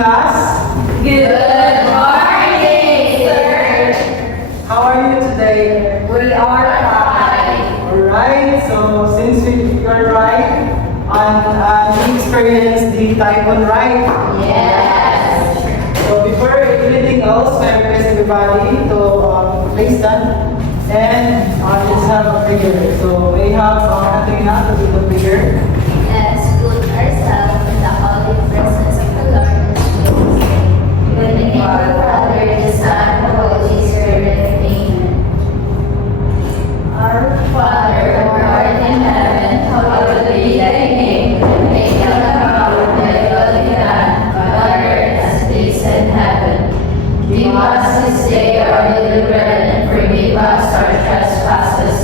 class? Good morning, sir. How are you today? We are fine. Alright, so since you're right, you experienced the typhoon, right? Yes. So before anything else, I request everybody to please stand and let's have a prayer. So we have Katrina to do the prayer. Let's put ourselves in the holy presence of the Lord and speak. In the name of the Father, the Son, and the Holy Spirit. Amen. Our Father, who art in heaven, hallowed be thy name. Thy kingdom come, thy will be done, on earth as it is in heaven. Give us this day our daily bread, and forgive us our trespasses,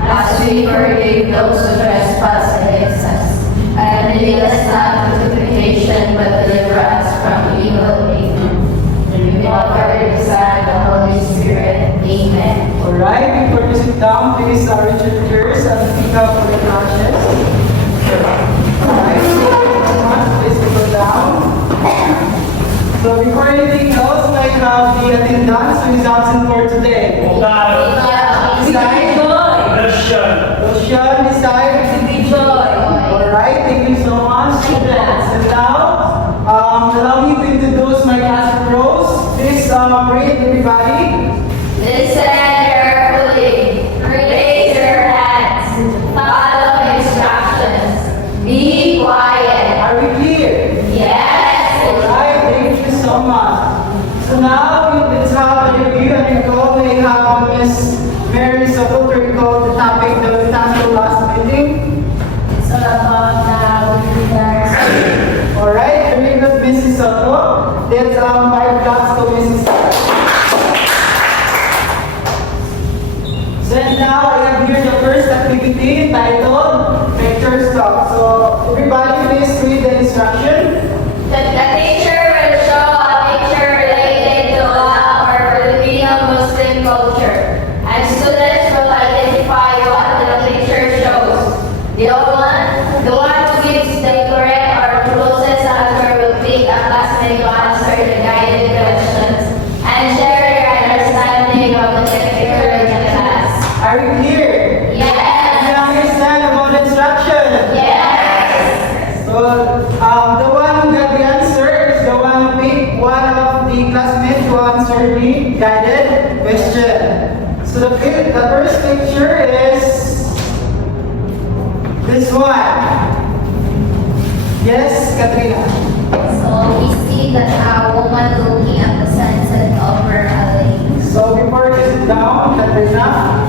as we forgive those who trespass against us. And lead us not into temptation, but deliver us from evil. Amen. In the name of the Father, the Son, and the Holy Spirit. Amen. Alright, before you sit down, please reach your chairs and pick up the crutches. Alright, please go down. So before anything else, I have the attendance who is absent for today. Lucian, Desire. Alright, thank you so much. And now, allow me to introduce my class of pros. Please read everybody. Listen carefully. Raise your hands. Follow instructions. Be quiet. Are we clear? Yes. Alright, thank you so much. So now, let's have a review and recall. We have Miss Mary Soto to recall the topic that we tackled last meeting. It's all about the leaders. Alright, very good, Mrs. Soto. Let's 5 claps to Mrs. Soto. So and now I have here the first activity titled Picture Stop. So everybody please read the instruction. The teacher will show a picture related to our Filipino Muslim culture, and students will identify what the picture shows. The one who gives the correct or closest answer will pick a classmate to answer the guided questions and share your understanding of the picture in the class. Are you clear? Do Yes. you understand about the instruction? Yes. So the one who got the answer is the one who picked one of the classmates to answer the guided question. So the first picture is this one. Yes, Katrina. So we see that a woman looking at the sunset over a lake. So before you sit down, Katrina,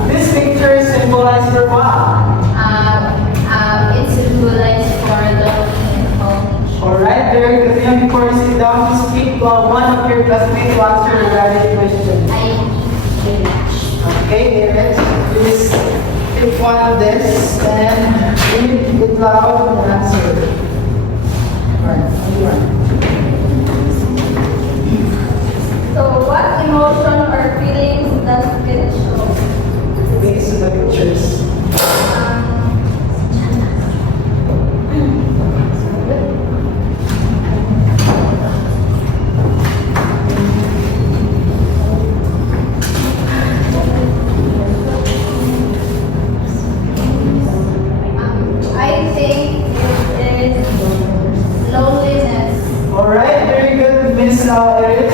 this picture symbolizes for what? It symbolizes for the culture. Alright, very good. Katrina, before you sit down, just pick one of your classmates to answer the guided question. Okay, here it is. Please pick one of this and read it loud and answer. Alright, So what emotion or feelings does it show? based on the pictures. I think it is loneliness. Alright, very good, Miss Eric.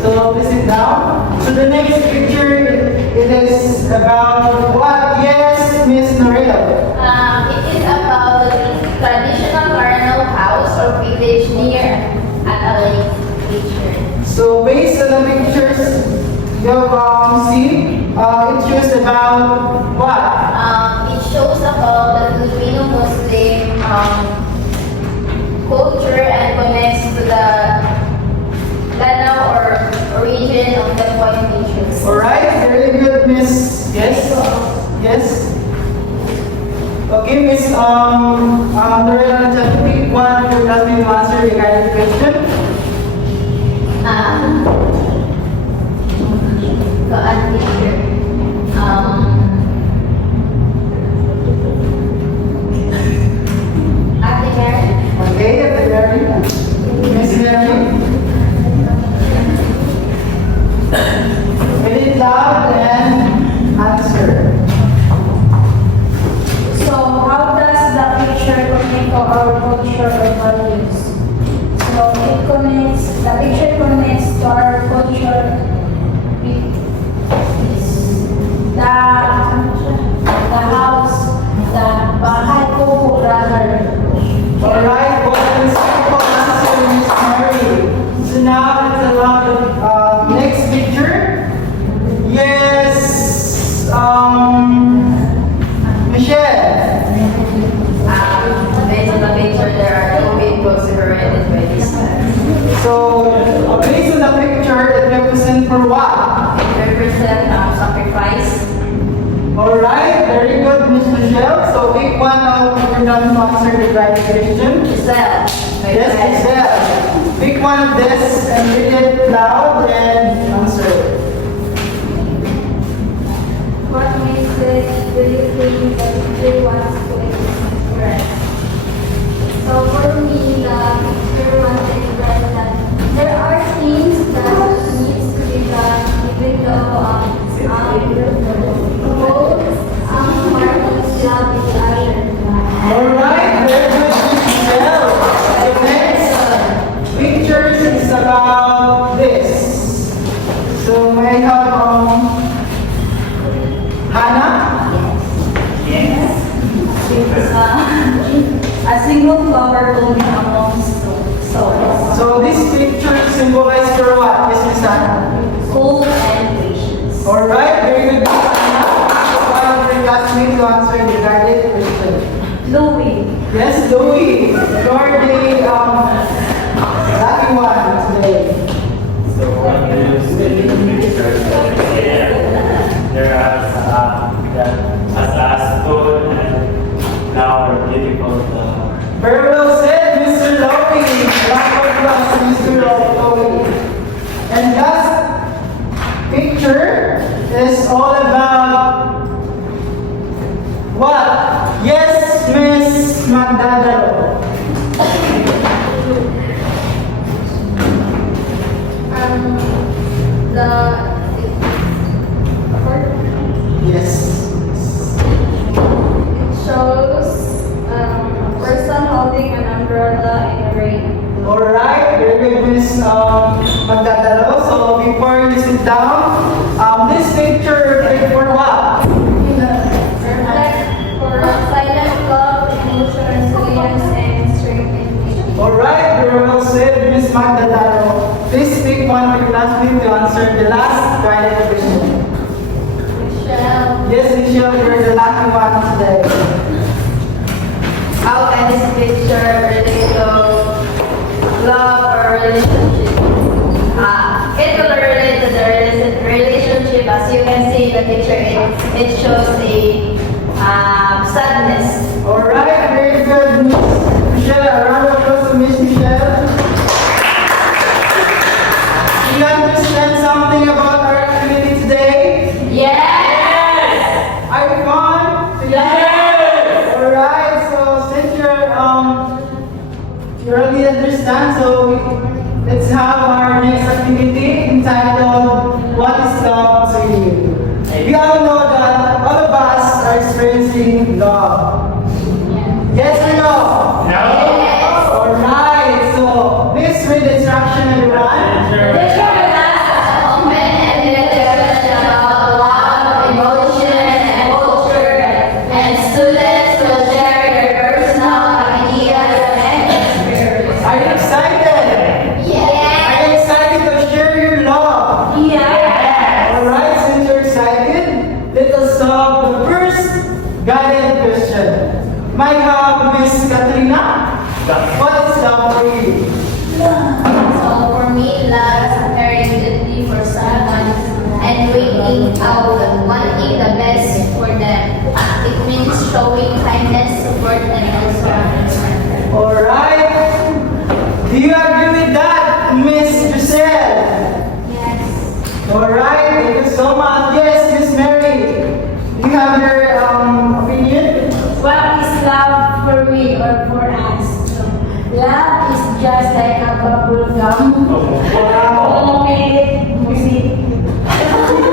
So please sit down. So the next picture, it is about what? Yes, Miss Norel. It is about the traditional Carnal house or village near at a lake picture. So based on the pictures you see, it shows about what? It shows about the Filipino Muslim culture and connects to the Lanao or region of the point features. Alright, very good, Miss. Yes? Yes? Okay, Miss Norel, just pick one of your classmates to answer the guided question. Kaan picture. Ate Mary. Okay, at the very Miss Mary. The picture connects to our culture. The house, the bahay ko po, brother. Alright, what a simple answer, Miss Mary. So now let's allow the next picture. Yes, Michelle. Based on the picture, there are two books separated by this time. So, based on the picture, it represents for what? It represents sacrifice. Alright, very good, Miss Michelle. So pick one out of your non-answer the right question. Giselle. Yes, Giselle. Pick one of this and read it loud and answer it. What message do you think that picture wants to express? So for me, the picture wants to express that there are things that needs to be done even though both parties love each other. Alright, very good, Miss Michelle. The next pictures is about this. So may I have Hannah? A single flower blooming amongst souls. So this picture symbolizes for what, Miss Miss Hannah? Hope and patience. Alright, very good, Miss Hannah. One of your classmates to answer the guided question. Louis. Yes, Louis. You're the lucky one today. So what do you see in the pictures over here? There are as school and now we're beautiful. Very well said, Mr. Louis. Round of applause to Mr. Louis. And last picture is all about what? Yes, Miss Magdaleno. Yes. It shows a person holding an umbrella in the rain. Alright, very good, Miss Magdaleno. So before you sit down, this picture is for what? Reflect for silent love, emotional resilience, and strength in faith. Alright, very well said, Miss Magdaleno. Please pick one of your classmates to answer the last guided question. Michelle. Yes, Michelle, you're the lucky one today. How can this picture relate to love or relationship? It will relate to the relationship. As you can see in the picture, it shows the sadness. Alright, very good, Miss Michelle. A round of applause to Miss Michelle. Do you understand something about our activity today? Yes! Are you fun? Yes! Alright, so since you already understand, so let's have our next activity entitled What is Love to You? We all know that all of us are experiencing love. Yes or no? Now, Alright, so please read the instruction everyone. The picture has open and discussion about love, emotion, and culture, and students will share their personal ideas and experiences. Are you excited? Are you excited to share your love? Alright, since you're excited, let us solve the first guided question. Might have Miss Katrina? What is love for you? So for me, love is caring deeply for someone and waiting out, wanting the best for them. It means showing kindness, support, and also understanding. Alright. Do you agree with that, Miss Giselle? Yes. Alright, thank you so much. Yes, Miss Mary. You have your opinion? What is love for me or for us? Love is just like a bubble gum. Wow.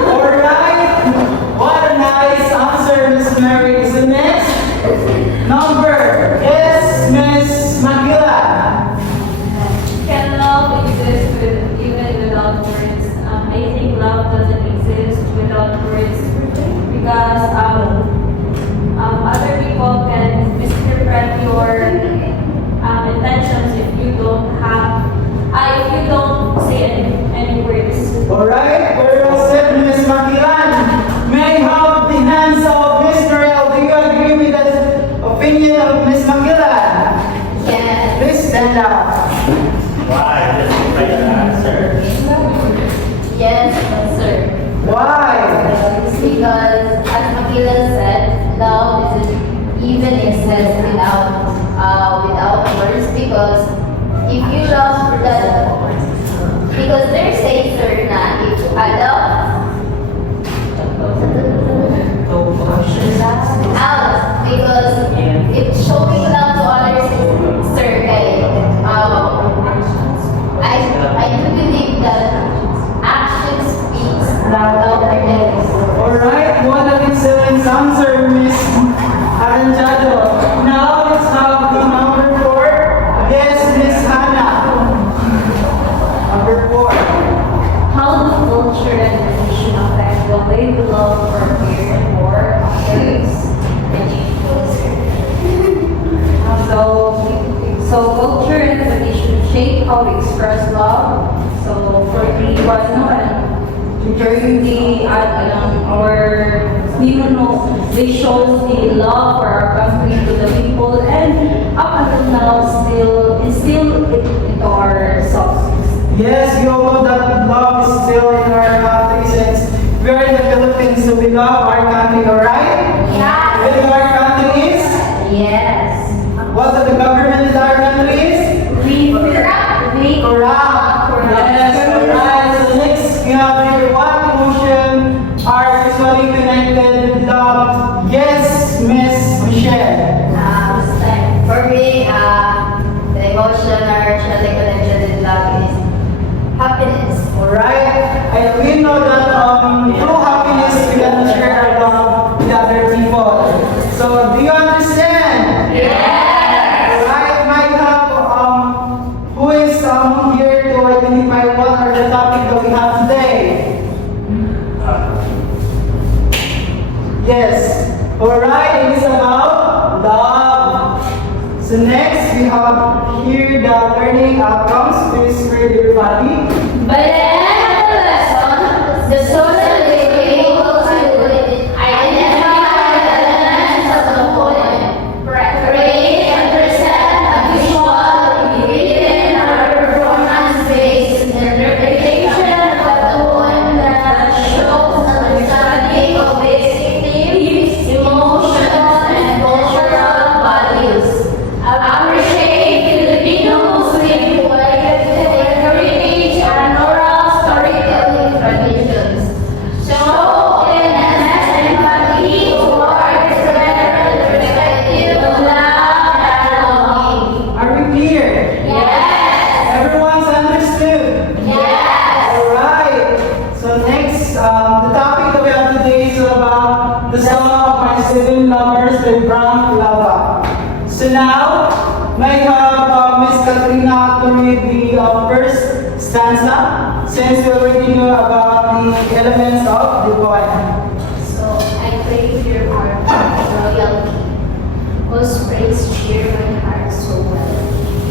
Alright. What a nice answer, Miss Mary. Is the next number? Yes, Miss Magila. Can love exist even without words. I think love doesn't exist without words because other people can misinterpret your intentions if you don't say any words. Alright, very well said, Ms. Makilan. May I have the hands of Ms. Norel? Do you agree with the opinion of Ms. Makilan? Yes. Please stand up. Why? Just like the answer. Yes, sir. Why? Because as Makila said, love doesn't even exist without words because if you love that, because they say sir na if out because if showing love to others is sir I do believe that action speaks louder than words. Alright, what an excellent answer, Ms. Aranjado. Now let's have the number 4. Yes, Ms. Hannah. Number 4. How do culture and tradition affect the way we love or care for others? So culture and tradition shape how we express love. So for the during the our they show the love for our country to the people and up until now still instill it into our souls. Yes, we all know that love is still in our country since we are in the Philippines, so we love our country, alright? Yeah. You know our country is? Yes. What the government in our country is? Corrupt. Yes, alright. So next, we have number 1 emotion are usually connected with love. Yes, Miss Michelle. For me, the emotion or usually connected with love is happiness. Alright? And we know that through happiness, we can share our love with other people. So, do you understand? Alright, might have, who is here to identify what are the topic that we have today? Yes. Alright, it is about love. So next, we have here the learning outcomes. Please read everybody. By the end of the lesson, the student will be able to identify the elements of the poem, create and present a visual, written, or performance-based interpretation of the poem that shows understanding of basic themes, emotions, and cultural values. Appreciate Filipino Muslim heritage and oral storytelling traditions. Show openness and empathy towards the perspective of love and longing. Are we clear? Yes. Everyone's understood? Yes. Alright. So next, the topic that we have today is about the song of My 7 Lovers by Frank Lava. So now, may have Miss Katrina to read the first stanza since we already know about the elements of the poem. So I crave your heart, royalty, whose praise cheer my heart so well.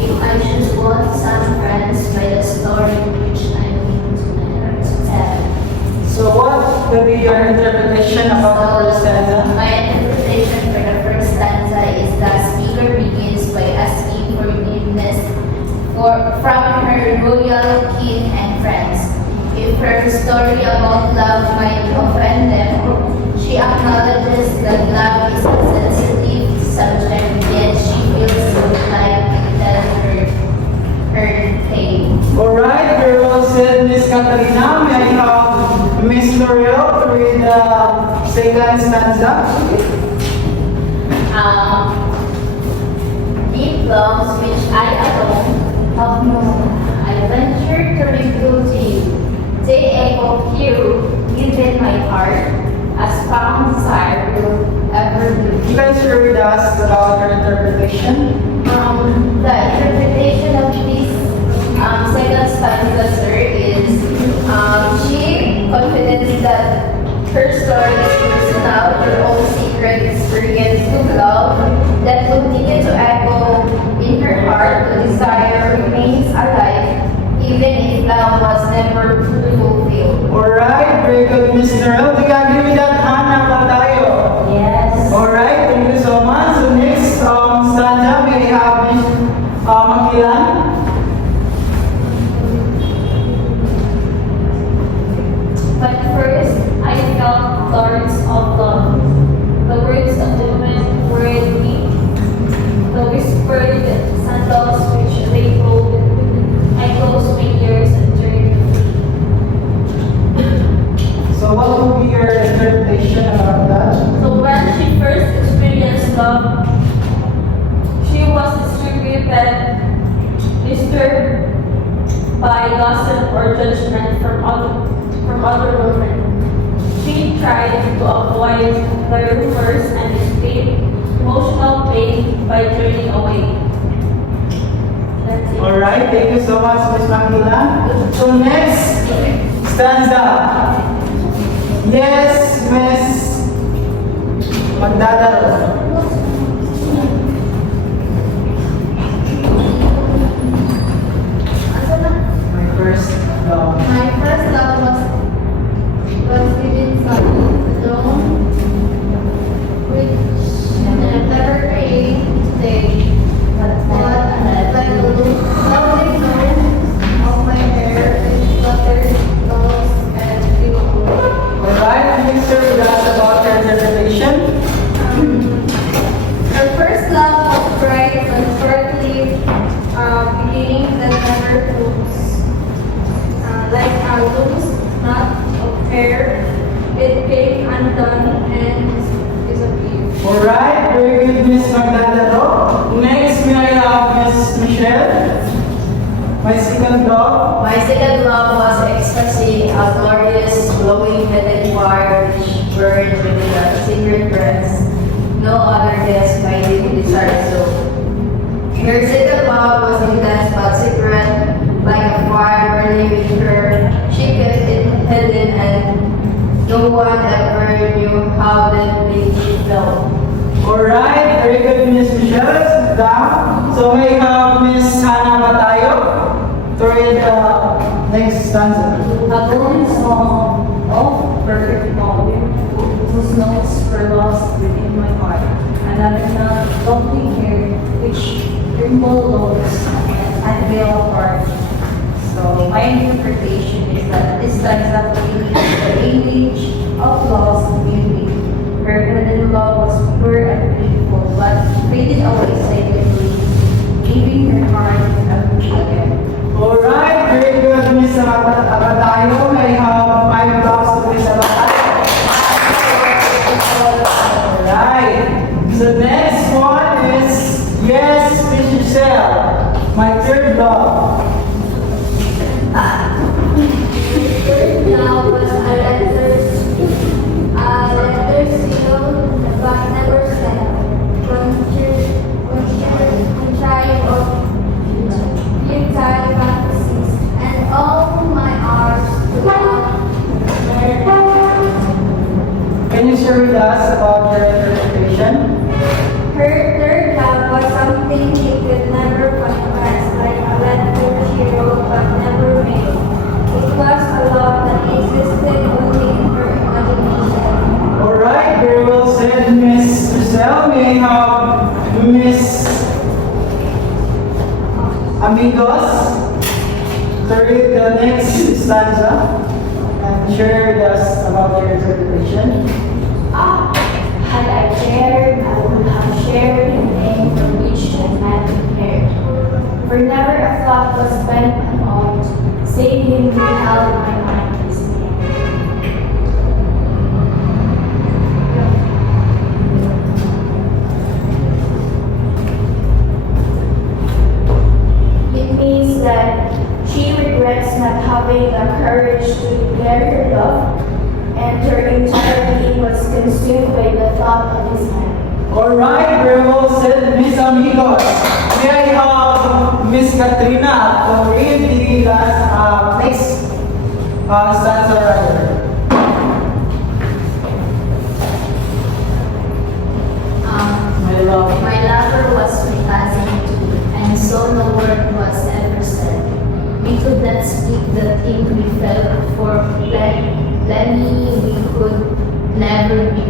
If I should want some friends by the story which I mean to tell. So what will be your interpretation about the first stanza? My interpretation for the first stanza is the speaker begins by asking forgiveness from her royal king and friends. If her story about love might offend them, she acknowledges that love is a sensitive subject, yet she feels like it tells her pain. Alright, very well said, Miss Katarina. May I have Miss L'Oreal to read the second stanza? Deep loves which I alone have known, I venture to reveal to you. They echo here within my heart, as fond desire will ever do. You can share with us about your interpretation. The interpretation of this second stanza was never fully fulfilled. Alright, very good, Miss Nerel. Do you agree with that? Hana ba tayo? Yes. Alright, thank you so much. So next stanza, we have Miss Makilan. But first, I felt thorns of love. The words of the woman were deep. The whispered sandals which they rolled. I closed my ears and turned to flee. So what would be your interpretation about that? So when she first experienced love, she was disturbed by gossip or judgment from other women. She tried to avoid the rumors and escape emotional pain by turning away. That's it. Alright, thank you so much, Miss Makilan. So next stanza. Yes, Miss Magdadalo. My first love. My first love was within some alone, which never came today. But like a lovely bloom of my hair and fluttered clothes and beautiful. Alright, please sir, with us about your interpretation. Her first love was bright and short-lived, beginning that never blooms. Like a loose knot of hair, it came undone and disappeared. Alright, very good, Miss Magdadalo. Next, may I have Miss Michelle? My second love. My second love was ecstasy, a glorious, glowing-headed fire which burned within a secret breast. No other guest my deep desire so. Her second love was intense but secret, like a fire burning within her. She kept it hidden and no one ever knew how deeply she felt. Alright, very good, Miss Michelle. Sit down. So may I have Miss Hana Batayo to read the next stanza. A golden song of perfect volume, whose notes were lost within my heart. Another note, lovely hair, which tremble loads and veil apart. So my interpretation is that this stanza is the image of lost beauty. Her hidden love was pure and beautiful, but faded away silently, leaving her heart empty again. Alright, very good, Miss Abatayo. May I have 5 blocks to Miss Abatayo. Alright, so next one is, yes, Miss Giselle. My third love. First love was a letter sealed but never sent. Contrived of futile fantasies, and all my hours to Can you share with us about your interpretation? Her third love was something he could never confess, like a letter she wrote but never made. It was a love that existed only in her imagination. Alright, very well said, Miss Giselle. May I have Miss Amigos to read the next stanza and share with us about your interpretation. Had I dared, I would have shared the name from which the man prepared. For never a thought was spent on, save him who held my mind his name. It means that she regrets not having the courage to declare her love, and her entire being was consumed by the thought of his hand. Alright, very well said, Miss Amigos. May I have Miss Katrina to read the last, next stanza rather. My love. My lover was fantastic too, and so no word was ever said. We could not speak the everything we felt for Lenny we could never be.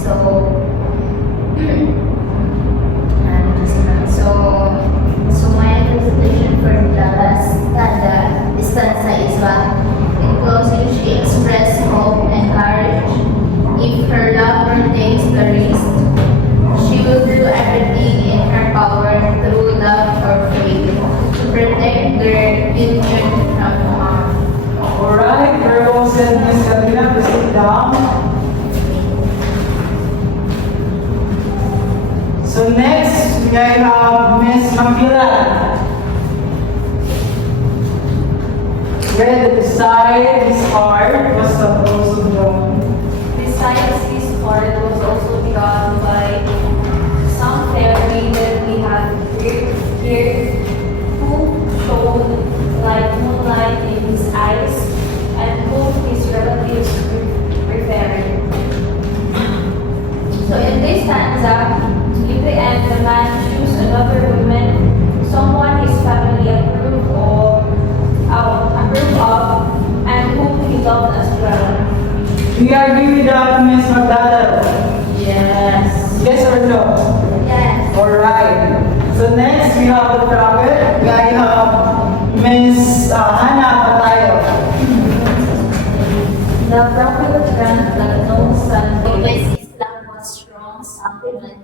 So, so my interpretation for the last stanza is that in closing she expressed hope and courage. If her lover takes the risk, she will do everything in her power through love or faith to protect their union from harm. Alright, girls and Miss Katrina, please sit down. So next, we have Miss Makila. Where beside this part was supposed to go. Besides, this part was also done by some fairy that we have here who showed like moonlight in his eyes and whom his relatives preferred. So in this stanza, in the end, the man chose another woman, someone his family approved of, and whom he loved as well. Do you agree with that, Miss Magdalene? Yes. Yes or no? Yes. Alright. So next, we have the prophet. We have Miss Hannah Patayo. The prophet grant that no son Always Islam was strong supplement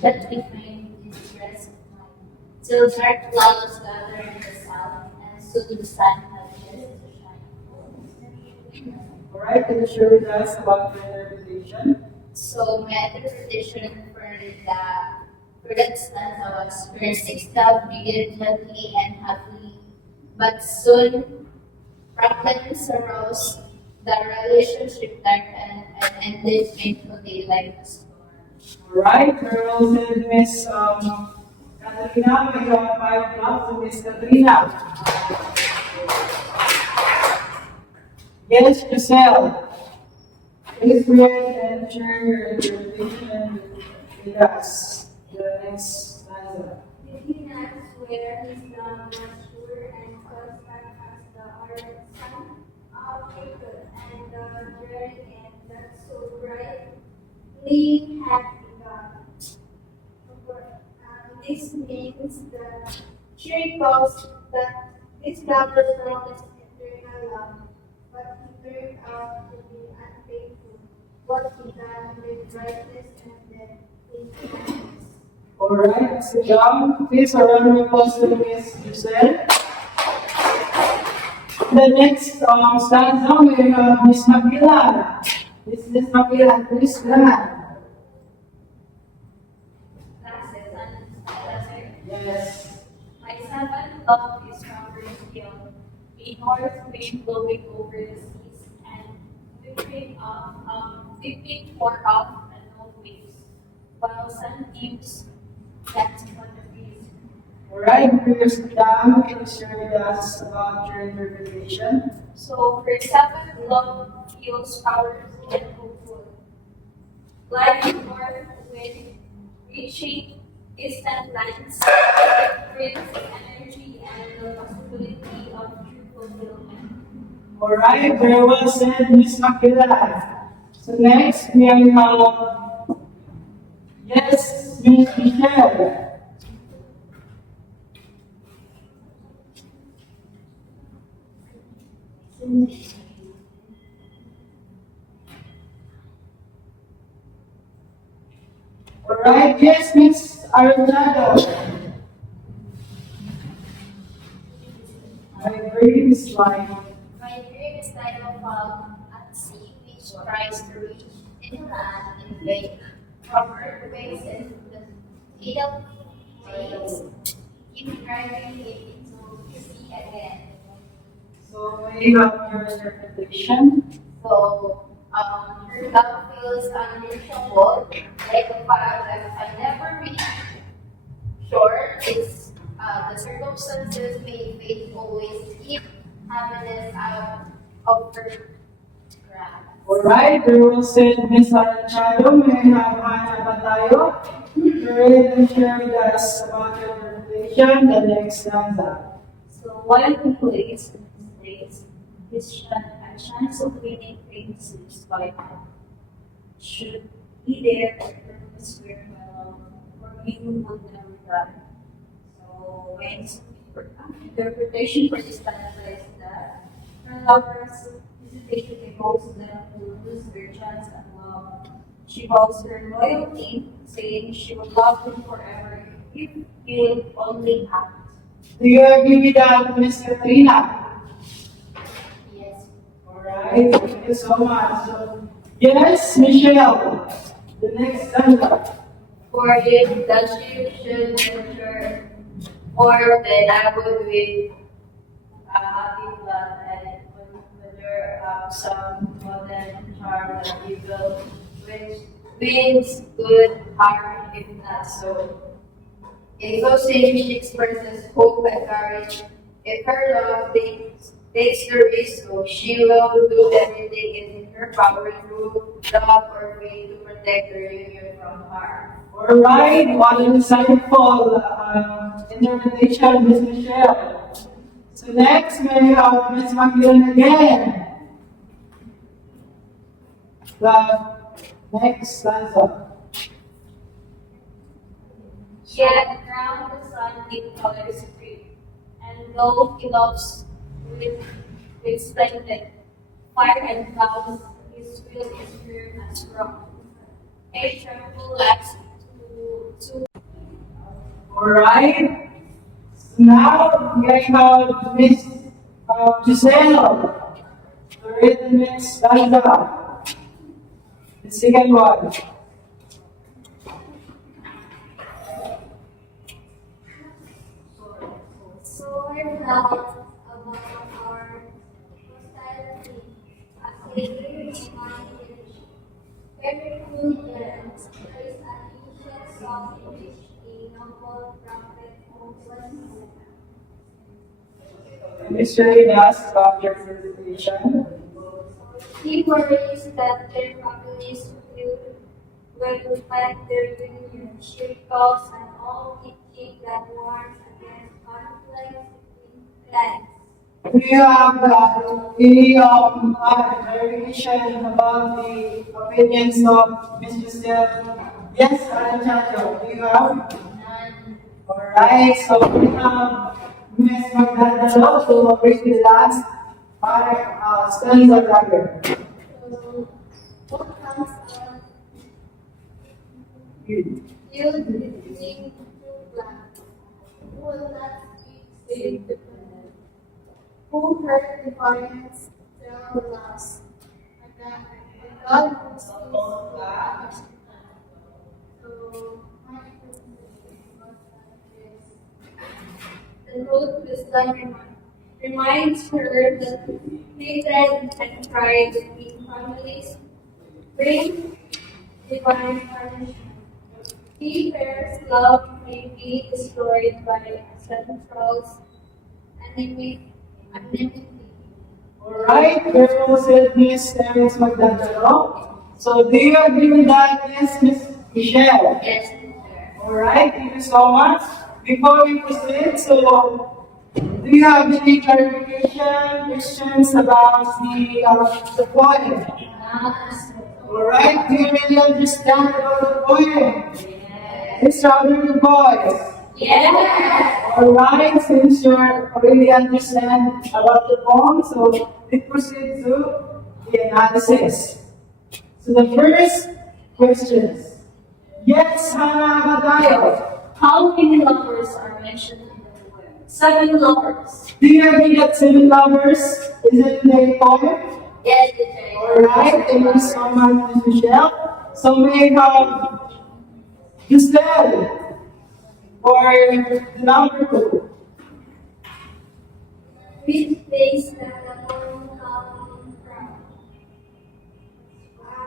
that defined his rest of mind. Till dark clouds gathered in the south, and soon the sun had just to shine. Alright, can you share with us about the interpretation? So my interpretation for that stanza was her sixth love began gently and happily, but soon problems arose, the relationship darkened and ended painfully like a storm. Alright, girls and Miss Katrina, we have 5 claps to Miss Katrina. Yes, Giselle. Please read and share your interpretation with us. The next stanza. Did he not swear his love was sure and constant as the ardent sun of April and the dreary end that so brightly had begun? This means that she recalls that his love was promised eternal love, but he turned out to be unfaithful. What he done with brightness and then with darkness. Alright, so John, please a round of applause to Miss Giselle. The next stanza, we have Miss Makila. Miss Makila, please run. Yes. My seventh love is stronger still, a north wind blowing over the seas and whipping for off and no waves, while sunbeams dance upon the breeze. Alright, please down. Can you share with us about your interpretation? So her seventh love feels powerful and hopeful, like a north wind reaching distant lands, it brings energy and the possibility of true fulfillment. Alright, very well said, Miss Makila. So next, we have, yes, Miss Michelle. Alright, yes, Miss Arellano. I agree, Miss Mike. My dream is like a fog at sea which tries to reach in land in vain. From earthquakes and the tidal waves, keep driving it into the sea again. So we have your interpretation. So, her love feels unreachable, like a fog that I never reach. Sure, it's the circumstances may fate always keep happiness out of her grasp. Alright, very well said, Miss Arellano. May I have Hannah Patayo? Read and share with us about your interpretation, the next stanza. So while the place days, a chance of winning princess by now. Should he dare to swear by love, for we would never die. So, my interpretation for this stanza is that her lover's hesitation evokes them to lose their chance at love. She vows her loyalty, saying she will love him forever if he will only act. Do you agree with that, Miss Katrina? Yes. Alright, thank you so much. So, yes, Michelle. The next stanza. For if the ship should venture forth, then I would with a happy blood and consider some modern charm that evil, which wins good harm if not so. In closing, she expresses hope and courage. If her love takes the risk, so she will do everything in her power through love or faith to protect her union from harm. Alright, what an insightful interpretation, Miss Michelle. So next, we have Miss McGill again. The next stanza. Yet round the sun it colors free, and though he loves with splendid fire and clouds, his will is firm and strong. A tremble lacks to Alright, so now we have Miss Giselle. The rhythmic stanza. The second one. So we're now about our prosperity as a living language. Every good parents, there is an ancient song in which a noble prophet was Miss Shirley asked about your presentation. He worries that their families will find their union. She recalls an old teaching that warns against conflict between clans. Do you have any clarification about the opinions of Miss Giselle? Yes, Chacho, do you have? None. Alright, so we have Miss Magdaleno to read the last stanza rather. So, what comes out, You. you between two clans, who will not speak independent, who heard defiance tell the last, and God who speaks to us. So, my presentation was like this. The road to wisdom reminds her that hatred and pride between families bring divine punishment. He bears love may be destroyed by central enmity. Alright, very well said, Miss Magdaleno. So do you agree with that, yes, Miss Michelle? Yes, teacher. Alright, thank you so much. Before we proceed, so do you have any clarification, questions about the poem? Alright, do you really understand about the poem? It's rather the boys. yes. Alright, since you already understand about the poem, so we proceed to the analysis. So the first questions. Yes, Hannah Matayo. How many lovers are mentioned in the poem? 7 lovers. Do you agree that 7 lovers is in the poem? Yes, teacher. Alright, thank you so much, Ms. Michelle. So may have Giselle for the number 2. Which place that the morning come from?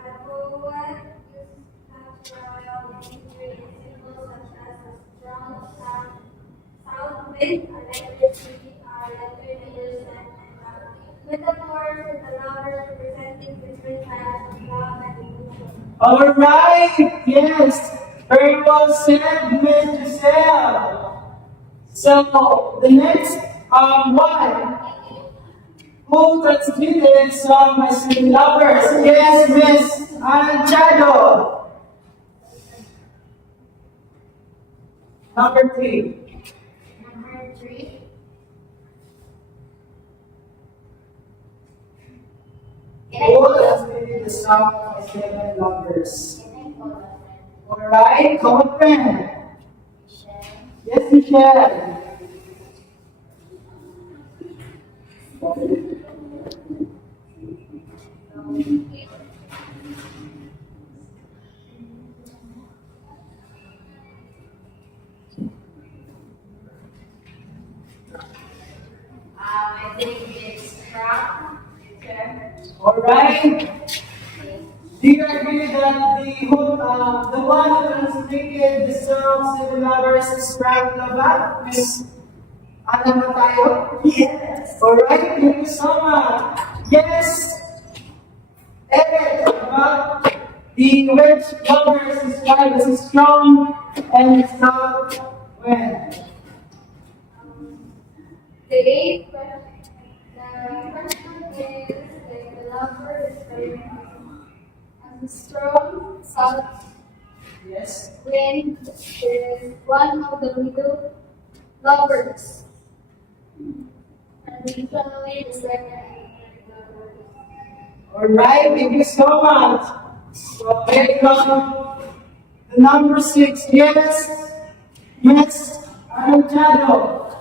The poet used natural imagery and symbols such as a strong sound wind, electricity, electricity, and metaphors for the lovers representing different types of love and emotion. Alright, yes. Very well said, Ms. Giselle. So the next one. Who transmitted some My Sweet Lovers? Yes, Miss Anchado. Number 3. Number 3. Who transmitted the song My Sweet Lovers? Alright, common friend. Yes, Michelle. I think it's Crown. Alright. Do you agree that the one who translated the song Seven Lovers is Frank Labat? Miss Ana Matayo? Yes. Alright, thank you so much. Yes. Eric, about the which lovers described as strong and it's not when. The question is the lover is very strong, soft, Yes. wind is one of the middle lovers. And usually the second Alright, thank you so much. So here comes the number 6. Yes. Yes. Arjado.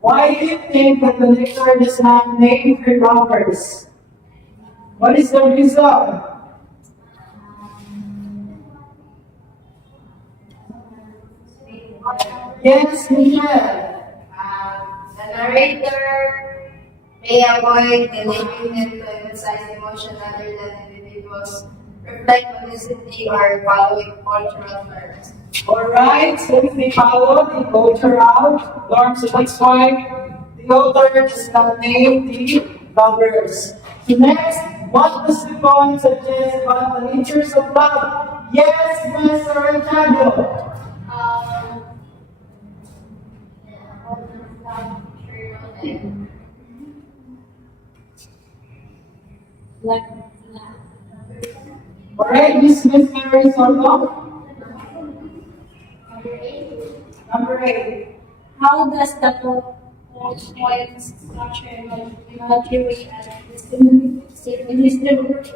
Why do you think that the nectar does not name her lovers? What is the reason? Yes, Michelle. The narrator may avoid delivering it to emphasize emotion other than individuals, reflect honesty, or following cultural norms. Alright, so if they follow the cultural norms, so that's why the author does not name the lovers. So next, what does the poem suggest about the natures of love? Yes, Miss Arantado. Alright, Miss Mary Sordo. Number 8. How does the poem structure evaluate and distribute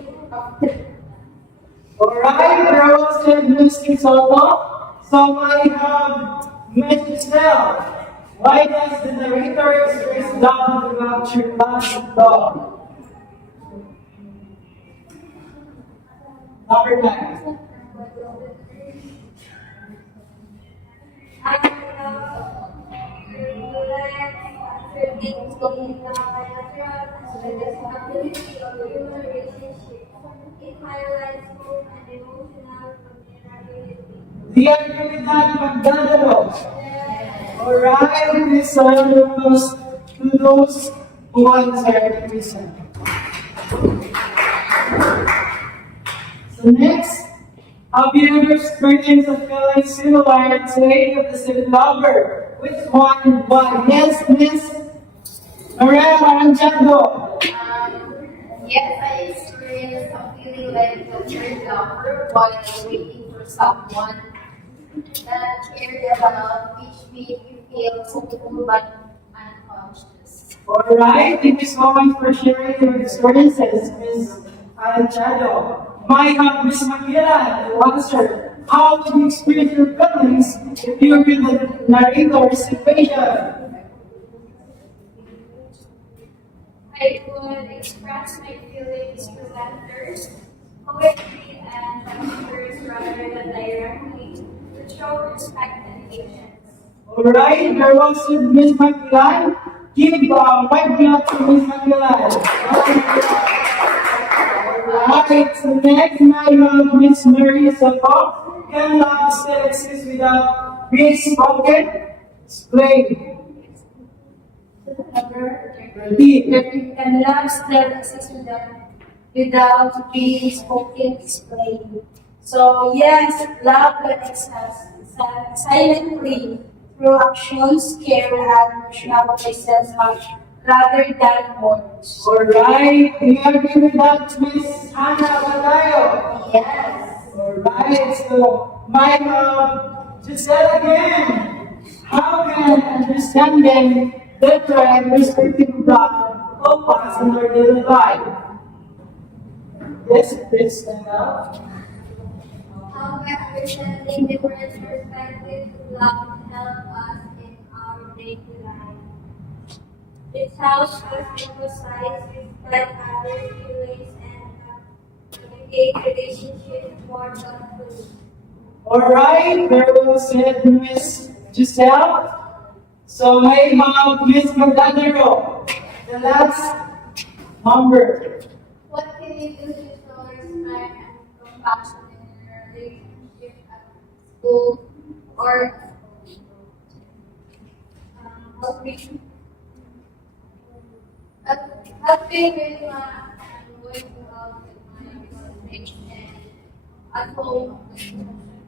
Alright, there was Mr. Soto. So I have Miss Giselle. Why does the narrator express love about your last dog? Number 9. It highlights hope and emotional vulnerability. Do you agree with that, Magdaleno? Alright, this song refers to those who answered the reason. So next, have you ever experienced a feeling similar to the of the same lover? Which one and why? Yes, Miss Maria Maranchado. Yes, I experienced a feeling like the third lover while waiting for someone that cared about, which made me feel hopeful but unconscious. Alright, thank you so much for sharing your experiences, Miss Maranchado. Might have Miss Makila to answer. How would you experience your feelings if you were the narrator's situation? I would express my feelings through letters, poetry, and gestures rather than directly to show respect and patience. Alright, there was Miss Makilan. Give white blood to Miss Makilan. Alright, so next I have Miss Mary Soto. Can love still exist without being spoken? Explain. Repeat. Can love still exist without being spoken, explained? So yes, love can exist silently through actions, care, and emotional presence rather than words. Alright, do you agree with that, Miss Hannah Balayo? Yes. Alright, so my just said again, how can understanding different perspective of God help us in our daily life? Yes, please stand up. How can understanding different perspectives of love help us in our daily life? It helps us emphasize respect others' feelings and navigate relationships more thoughtfully. Alright, very well said, Miss Giselle. So may have Miss Magdalero, the last number. What can you do to show respect and compassion in your relationship at school or Helping helping with my and going out with my mistakes and at home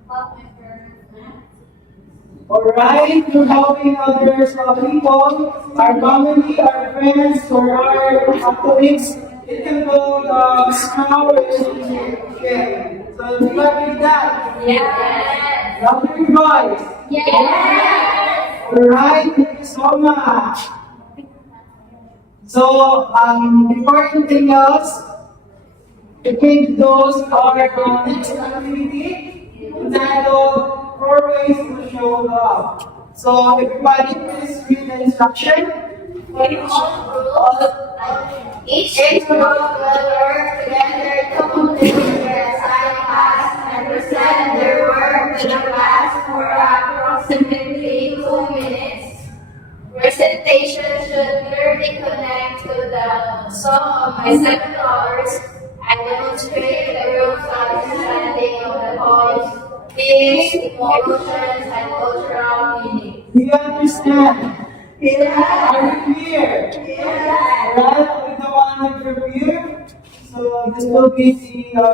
help my parents? Alright, through helping others, people, our family, our friends, or our colleagues, it can build a strong relationship. Okay, so do you agree with that? Yes. Love you guys. Yes. Alright, thank you so much. So, before anything else, I think those are our next activity entitled 4 Ways to Show Love. So, everybody, please read the instruction. Each group will work together to complete their assigned tasks and present their work to the class for approximately 2 minutes. Presentation should clearly connect to the sum of my 7 hours and demonstrate the group's understanding of the poems, themes, emotions, and cultural meaning. Do you understand? Yeah. Are you clear? Yeah. Alright, with the one with review. So, this will be the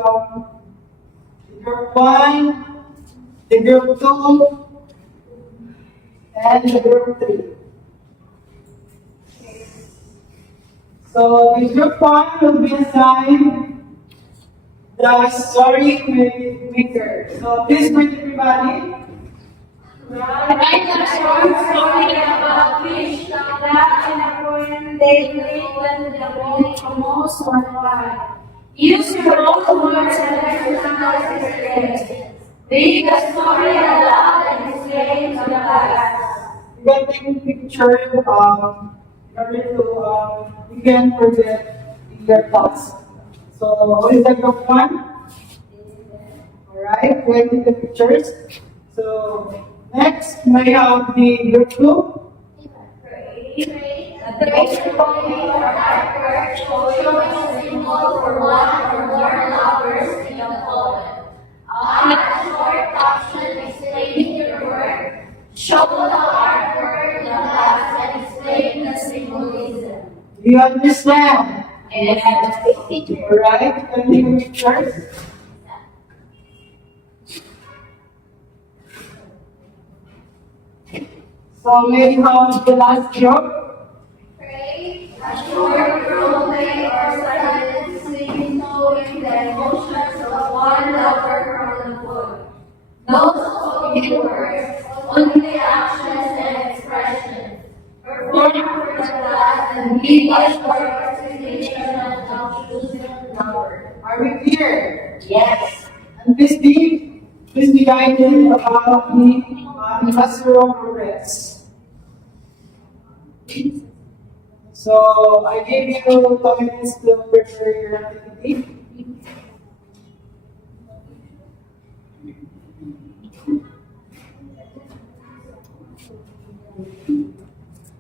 group 1, the group 2, and the group 3. So the group 1 will be assigned the story maker. So please greet everybody. write a short story about fish that in a poem they create when the most or why. Use your own words and personal experience. Read the story aloud and explain to the class. You can take a picture in order to you can forget your thoughts. So what is the group 1? Alright, we'll take the pictures. So next may have the group 2. The picture poem or artwork showing a symbol for one or more lovers in the poem. Add a short caption explaining your work. Show the artwork in the class and explain the symbolism. Do you understand? And Alright, can you take pictures? So may have the last group. Pray. a short role-play or silent scene showing the emotions of one lover from the book. No spoken words, only actions and expressions. Perform for the class and give a short explanation of choosing lover. Are we clear? Yes. And please be guided about the classroom progress. So I gave you 2 minutes to prepare your activity.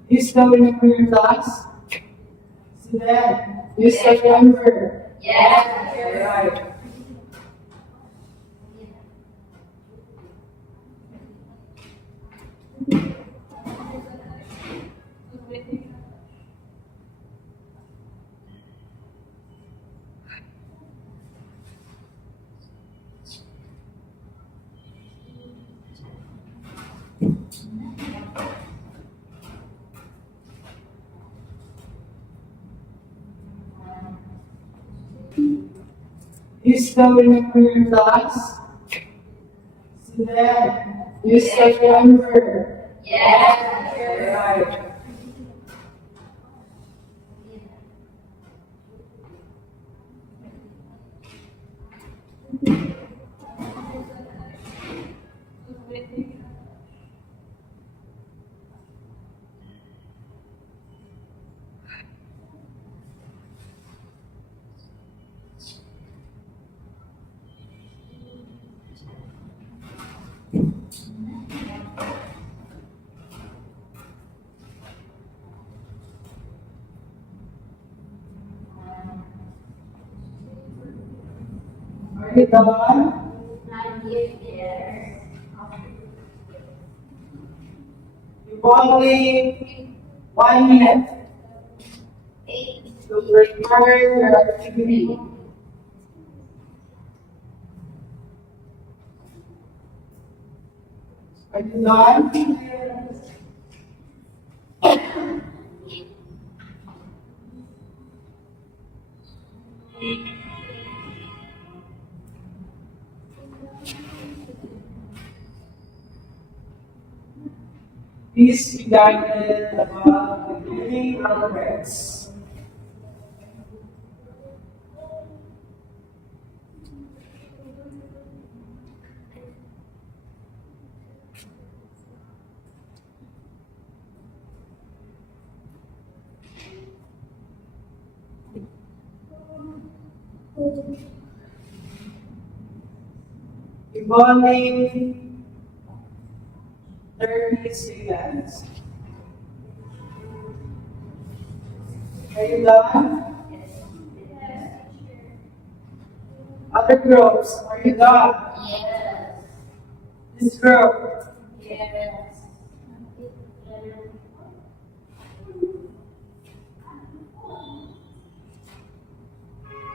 You still remember your class? So then, you still remember? Yes. Right. still remember your class? So then, you still remember? Yes. Right. Are you done? Not yet there. You've only 1 minute to prepare your activity. Are you done? Please be guided about the living alphabets. You've only 30 seconds. Are you done? Other groups, are you done? Yes. This group, Yes.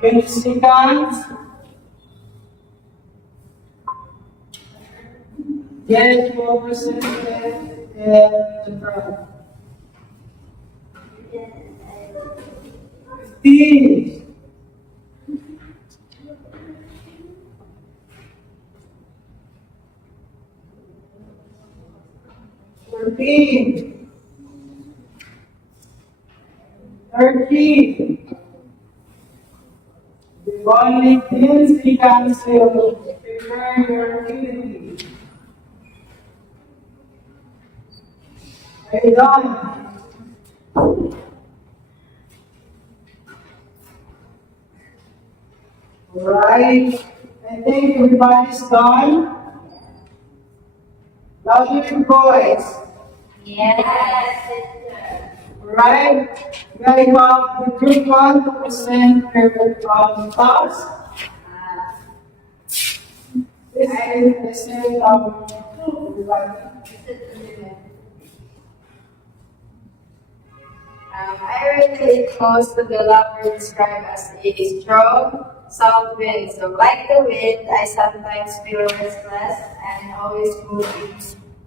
20 seconds. Get your presented in the front. 15. 14. 13. The only 10 seconds to prepare your activity. Are you done? Alright, I think everybody's done. Louder voice. Yes. Alright, we have the group 1 to present their task. This is everybody. I relate most to the lover described as a strong south wind. So like the wind, I sometimes feel restless and always moving,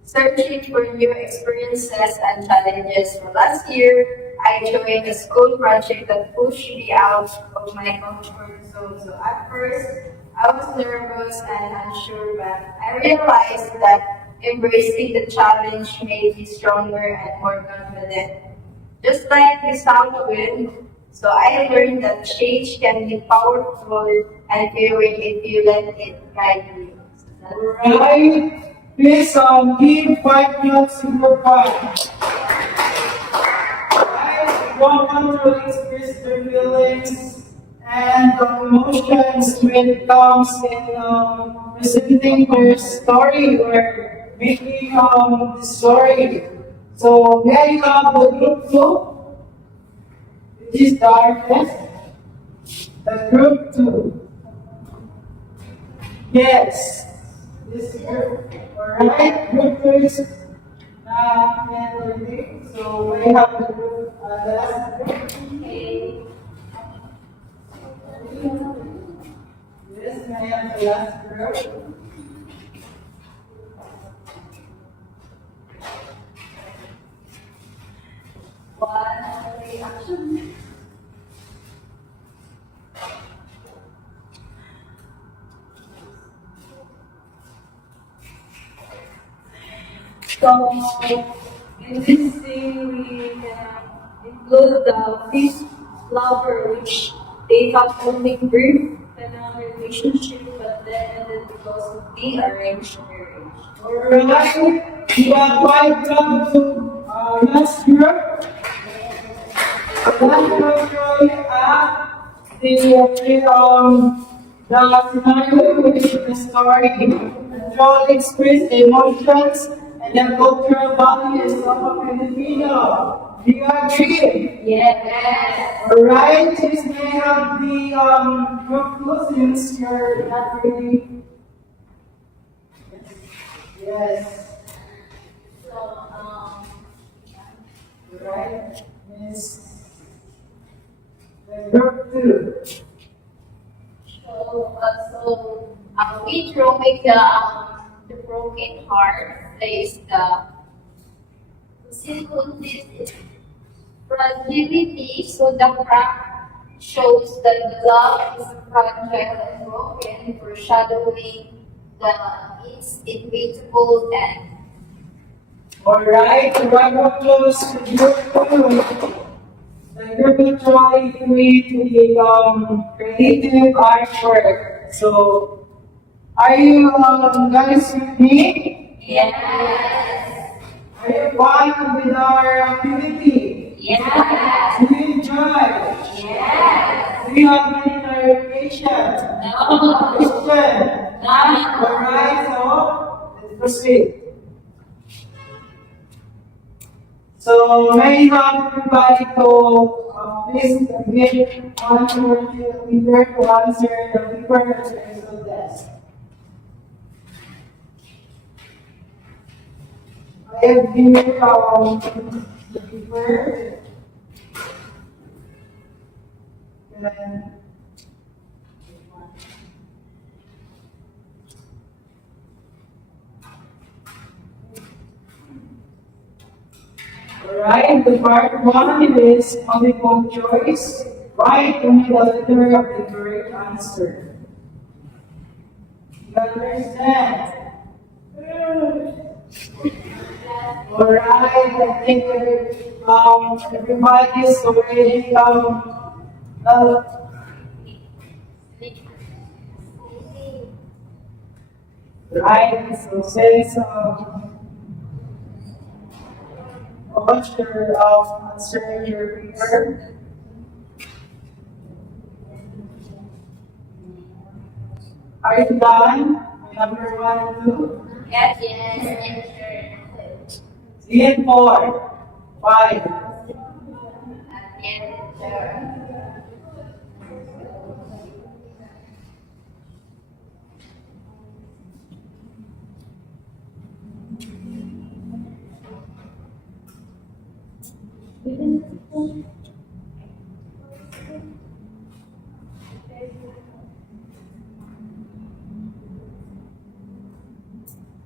searching for new experiences and challenges. So last year, I joined a school project that pushed me out of my comfort zone. So at first, I was nervous and unsure, but I realized that embracing the challenge made me stronger and more confident. Just like the south wind, so I learned that change can be powerful and fearing if you let it guide you. So that's Alright, please give 5 minutes to group 1. Alright, one to express their feelings and emotions when it comes in presenting their story or making the story. So may I have the group 2, which is darkness. The group 2. Yes. This group. Alright, group 2 is not everything. So we have the group, the last group. Yes, may I have the last group? So, in this thing, we can include the fish flower, which they have only brief relationship, but then ended because of the arranged marriage. Alright, we have 5 clubs to last group. Last group showing the scenario, which is the story, and trying to express the emotions and the cultural values of a Filipino. Do you agree? Yes. Alright, since they have the conclusions, you're not really. Yes. So, Right? Yes. Group 2. We drawing the broken heart says the symbol is fragility, so the crack shows that the love is fragile and broken, foreshadowing its inevitable end. Alright, the Bible close to group 2. The group will try to create the creative artwork. So, are you guys with me? Yes. Are you fine with our activity? Yes. Do you enjoy? Yes. Do you have any clarification? No. Question? No. Alright, so let's proceed. So may I have everybody to please give one to the paper to answer the paper exercise test. I have here the paper. And alright, the part 1 is multiple choice. Write only the letter of the correct answer. You understand? Alright, I think everybody is already right, so since what's your answer your paper? Are you done? Number 1 and 2? Yes. Yes. 3 and 4. 5. Yes.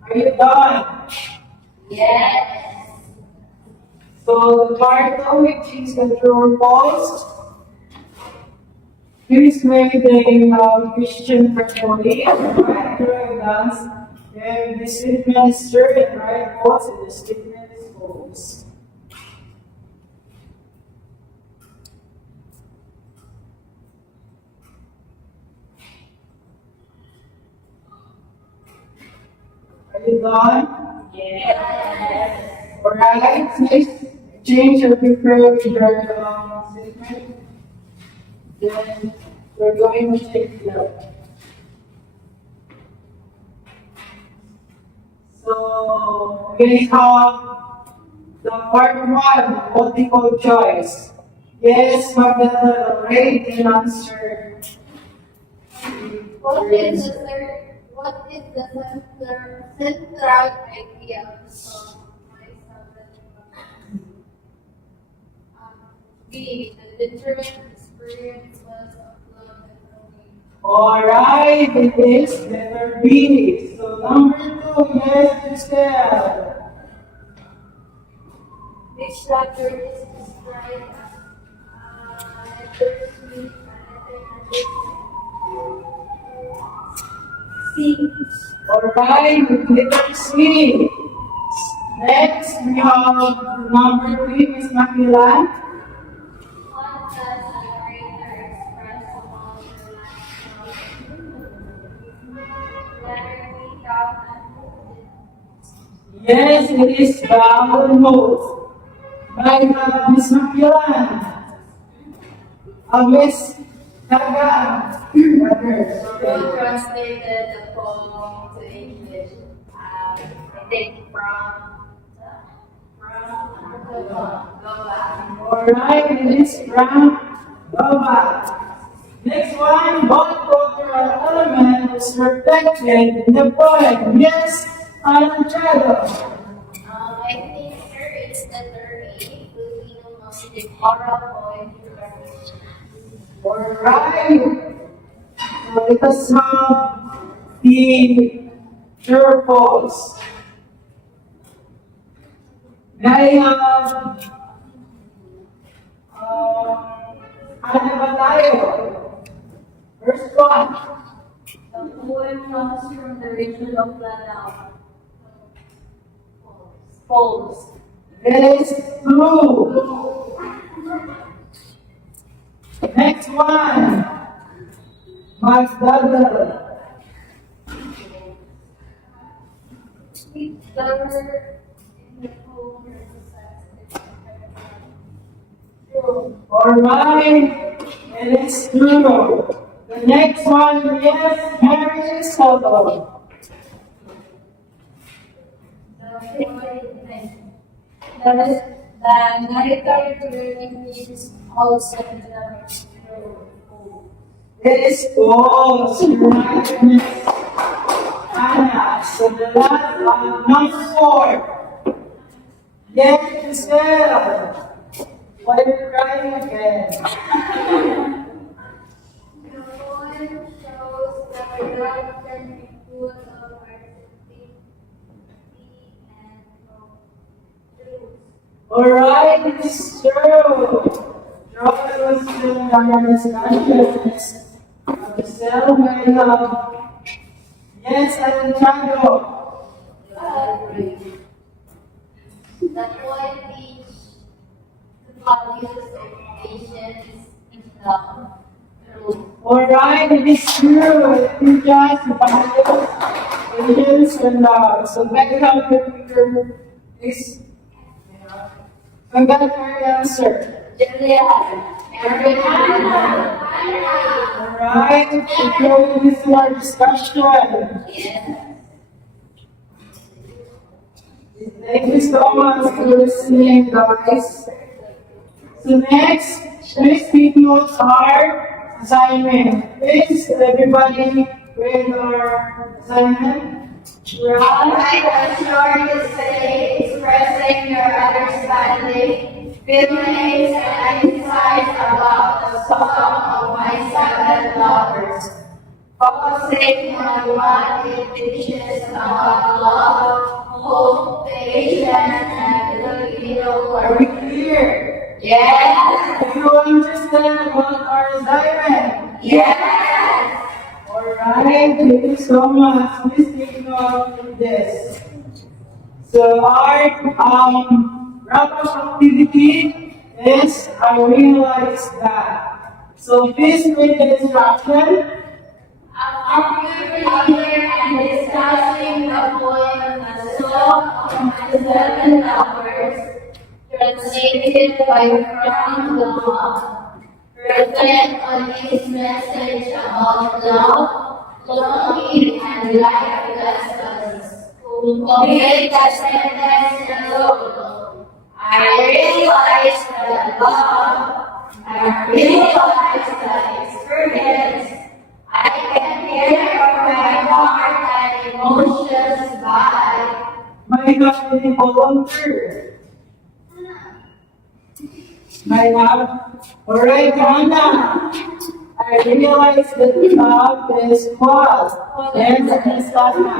Are you done? Yes. So the title, which is the true or false, please make the Christian personally, right? Dance. Then the statement is true and right false, and the statement is false. Are you done? Yes. Alright, next, change your paper with your statement. Then we're going to take note. So we have the part 1, multiple choice. Yes, Magdalena, rate and answer. What is the central idea of my subject? B. The determined experience was of love and knowing. Alright, it is letter B. So number 2, yes, Giselle. Which chapter is described as bittersweet and Alright, letter C. Next, we have number 3, Miss Makilan. What does a narrator express about your life? Letter B, proud and Yes, it is vowel note by Miss Makilan. Miss Naga. Who translated the poem to English? I think from Lola. Alright, it is from Baba. Next one, what cultural element is reflected in the poem? Yes, Anchado. I think here it's letter A, Filipino music oral poem. Alright, so let us have the true false. May I have ano ba tayo? First one. The poem comes from the region of Lanao. False. That is true. Next one. Magdalene. Alright, it is true. The next one, yes, Mary Soto. The narrator learning is also It is false. Right, Miss Anna. So the last one, number 4. Yes, Giselle. Why are you crying again? The poem shows the reluctant people of artistic and truth. Alright, it is true. Robert was still in our discussions. Giselle may have. Yes, Alejandro. The poem teaches the values of patience, love, truth. Alright, it is true. It is just values, patience, and love. So may have the figure is. I'm gonna try to answer. Alright, so going into our discussion. Thank you so much for listening, guys. So next, please take notes our assignment. Please, everybody, read our assignment. Write a short essay expressing your understanding, feelings, and insights about the song of my 7 lovers. Focusing on what it teaches about love, hope, patience, and Filipino Are we clear? Yes! Do you understand about our assignment? Yes! Alright, thank you so much. Please take note of this. So our wrap-up activity is I realize that. So please read the instruction. After reading and discussing the poem The Song of the 7 Lovers, translated by Frank Lamont, reflect on his message about love, longing, and life lessons. Complete the sentence alone. I realize that love, I realize that experience, I can hear from my heart and emotions by May have volunteer. May have. Alright, Anna. I realize that love is what? Yes, Anna.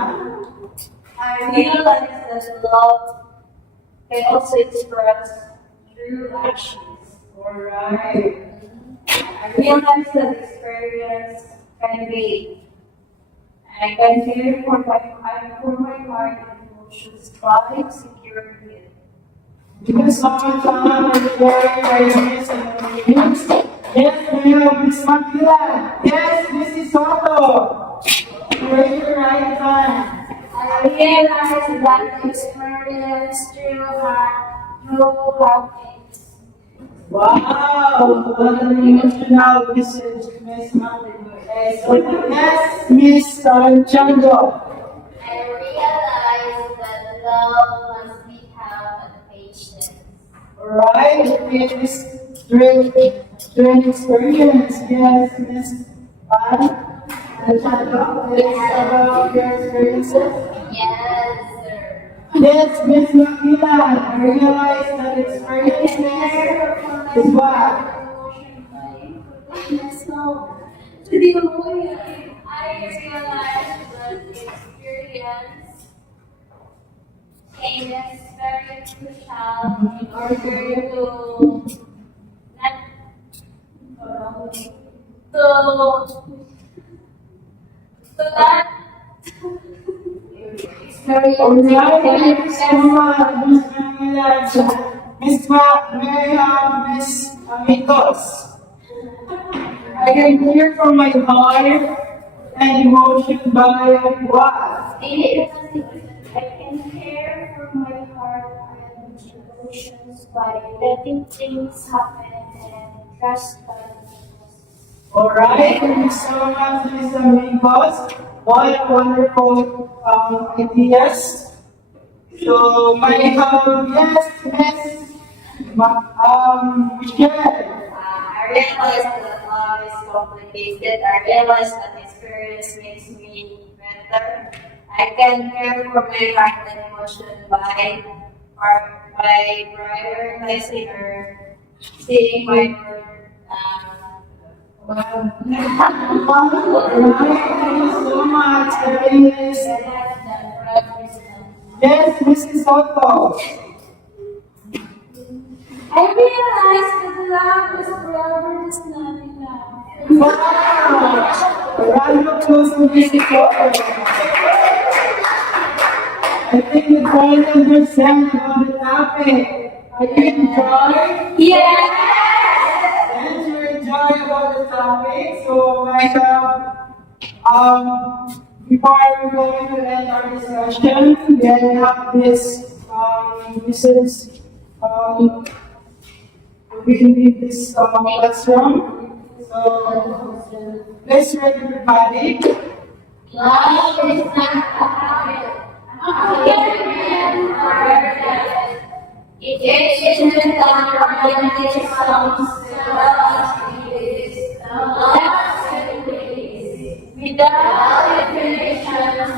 I realize that love can also express through actions. Alright. I realize that experience can be. I can hear for my heart and emotions. emotions by securing it. Because of my time and very ideas and opinions. Yes, ma'am, Miss Makila. Yes, Mrs. Soto. Raise your right hand. I realize that experience through have things. Wow, what an emotional message, Miss Makila. Yes, Miss Chango. I realize that love must be have and patience. Alright, Miss During experience, yes, Miss Pan. And Chango, it's about your experiences. Yes, sir. Yes, Miss Makila, I realize that experiences is what? I realize that experience is very crucial in order to that Alright, thank you so much, Miss Makila. May I have Miss Amigos? I can hear from my heart and emotion by what? I can care for my heart and emotions by letting things happen and trust God. Alright, thank you so much, Miss Amigos. What a wonderful ideas. So, my yes, Miss Michelle. I realize that love is complicated. I realize that experience makes me better. I can care for my heart and emotion by prioritizing or seeing my Alright, thank you so much, Miss. Yes, Mrs. Soto. I realize that love is forever does not enough. Wow! A round of applause to Mrs. Soto. I think you trying to understand about the topic. Are you enjoying? Yes! Yes, you enjoy about the topic. So, before we go into end our discussion, we have this is, we can leave this classroom. So, let's read everybody. Love is not a habit. It isn't that romantic songs to us is love is without definitions.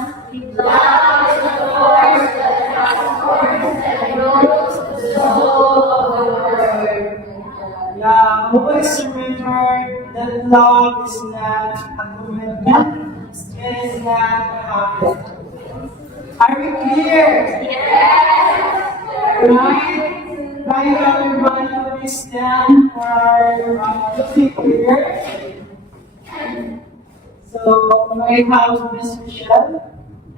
Love is the force that transforms and grows the soul of the world. Yeah, always remember that love is not a commitment, it is not a habit. Are we clear? Right? Right, everybody, please stand for our music prayer. So, may I have Miss Michelle?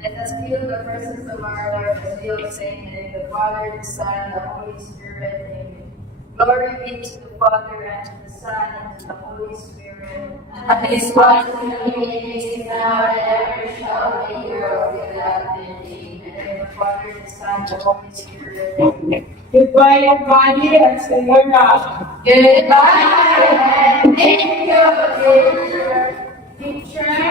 Let us feel the presence of our Lord as we all sing in the Father, the Son, and the Holy Spirit. Amen. Glory be to the Father, and to the Son, and to the Holy Spirit. And His was in the beginning, now and ever shall be, world without end. And the Father, the Son, and the Holy Spirit. Amen. Goodbye, everybody, and say your now. Goodbye, and thank you, teacher.